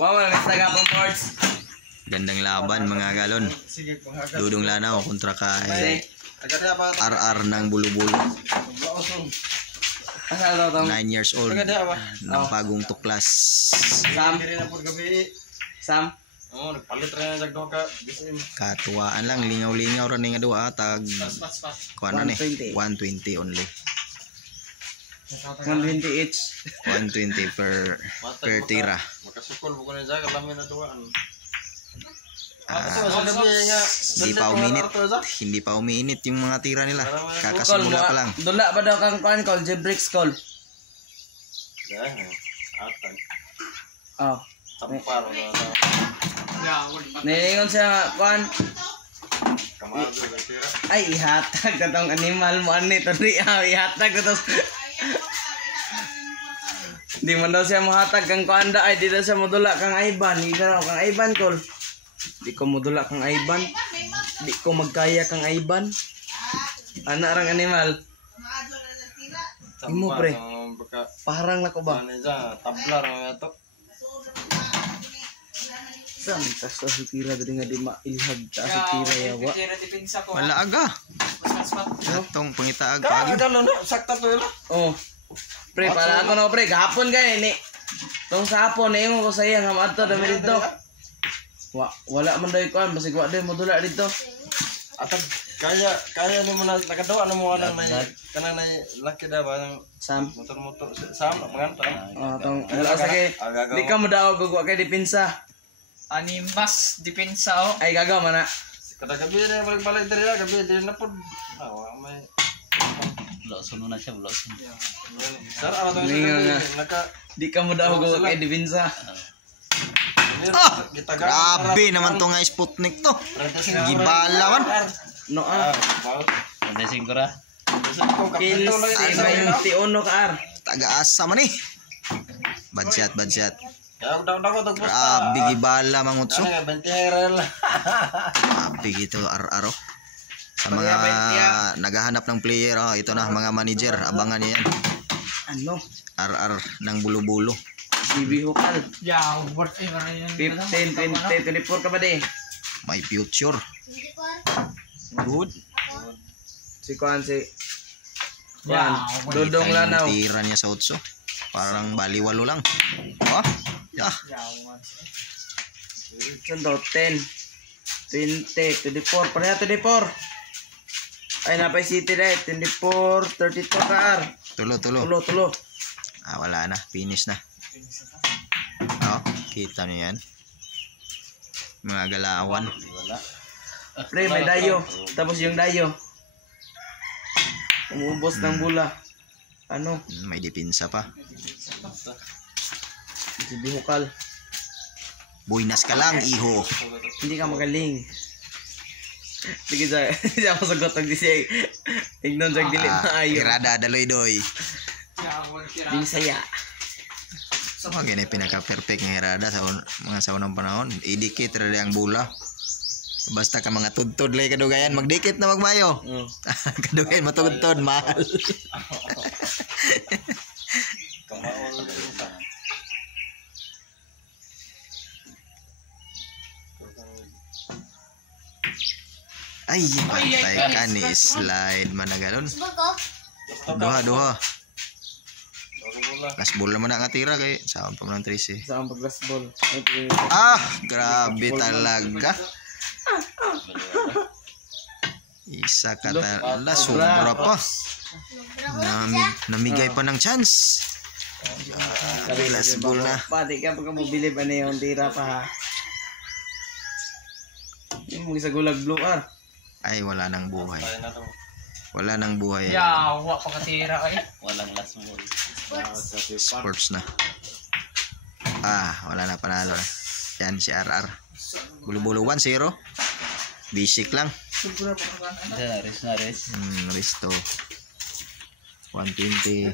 Wow, taga pang boards. Gandang laban mga galon. Dudong Lanaw kontra kay RR ng Bulubulo. 9 years old. Ng bagong tuklas. Sam. Oh, nagpalit rin na jagdo ka. Katuwaan lang, lingaw-lingaw rin nga duha tag kuan ni 120 only. 120 each. 120 per tira. Makasukol mo ko na jaga lamin na duhaan. Hindi pa umiinit yung mga tira nila. Kakasimula pa lang. Dula ba daw kang kuan call, Jebrix call? Atag. Oh. Tampar na. Nilingon siya kuan. Kamado na tira. Ay, ihatag ka tong animal mo ani to di ihatag ko to. Di man daw siya mahatag kang kuan da ay di daw siya modula kang Ivan. Di daw kang Ivan call. Di ko modula kang Ivan. Di ko magkaya kang Ivan. Ana rang animal. Imo pre. Parang nako ba? Tablar nga to. Santas sa tira dari nga di mailhag ta sa tira yawa. Wala aga. Atong pangitaag pagi. Sakta to yun. Oh. Pre, para ako na pre, gahapon gani ni. Tong sa hapon na ko sa iya nga madto dami dito. Wala man daw kuan, basig wa day modula dito. Atag kaya ni mo na nakaduwa na mo nang may kanang laki da ba ng Sam. motor Sam panganta. Tong wala sige. Di ka mo daw gugwa kay dipinsa. Animbas depensa oh. Ay gagaw man na. Kada gabi na balik diri na gabi diri na pud. May Blossom na siya, blossom. sir ano to naka Di ka mo daw gugwa kay dipinsa. Grabe naman to nga Sputnik to. Gibala man. No Pandesing ko ra. Kills 21 ka ar. Taga-asa man eh. Bad shot. Daw to. Grabe gibala mangutso. Ano 20 herel. Grabe gito RR. Sa mga naghahanap ng player, ito na mga manager, abangan niyan. Ano? RR ng Bulubulo. CB Hukal. Yeah, worth it na yan. 15, 20, 24 ka ba di? May future. Good. Si Kuan si Dodong Kita Lanaw. yung tira niya sa utso. Parang baliwalo lang. Oh, yeah. Sundo 10, 20, 24. Pareha 24. Ay napay City dahil 24, 32 ka ar. Tulo. Wala na. Finish na. Kita niyo yan. Mga galawan. Pre, may dayo. Tapos yung dayo. Umubos ng bula. Ano? May dipinsa pa. CB Hukal. Buinas ka lang, iho. Hindi ka magaling. Sige siya masagot ang disay. Ignon siya dili maayo. Irada daloy-doy. Di saya. Mga ganyan pinaka-perfect nga irada sa mga sa unang panahon. Idikit rada ang bula. Basta ka mga tudtod lay kadugayan, magdikit na magmayo. Kadugayan matugtod, mahal. Ay, pantay ka ni slide managalon. Duha. Last ball naman ang atira kay saan pa man 13. Saan pag last ball? Grabe talaga. Isa ka tala, sobra pa. Namigay pa ng chance. Last ball na. Pati ka pagka mo bilib ano yung tira pa ha. Yung mga sa gulag blue R. Ay, wala nang buhay. Wala nang buhay. Yawa pa katira ay. Walang last ball. Sports na. Wala na panalo. Yan si RR. Bulubulo 1-0. Basic lang. Res. Risto. 120.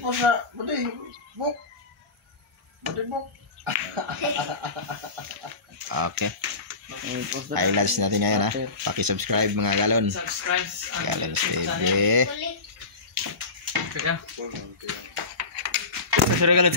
Okay. Highlights natin ngayon ha. Paki-subscribe mga galon. Subscribe. Galon TV. Sorry, galit.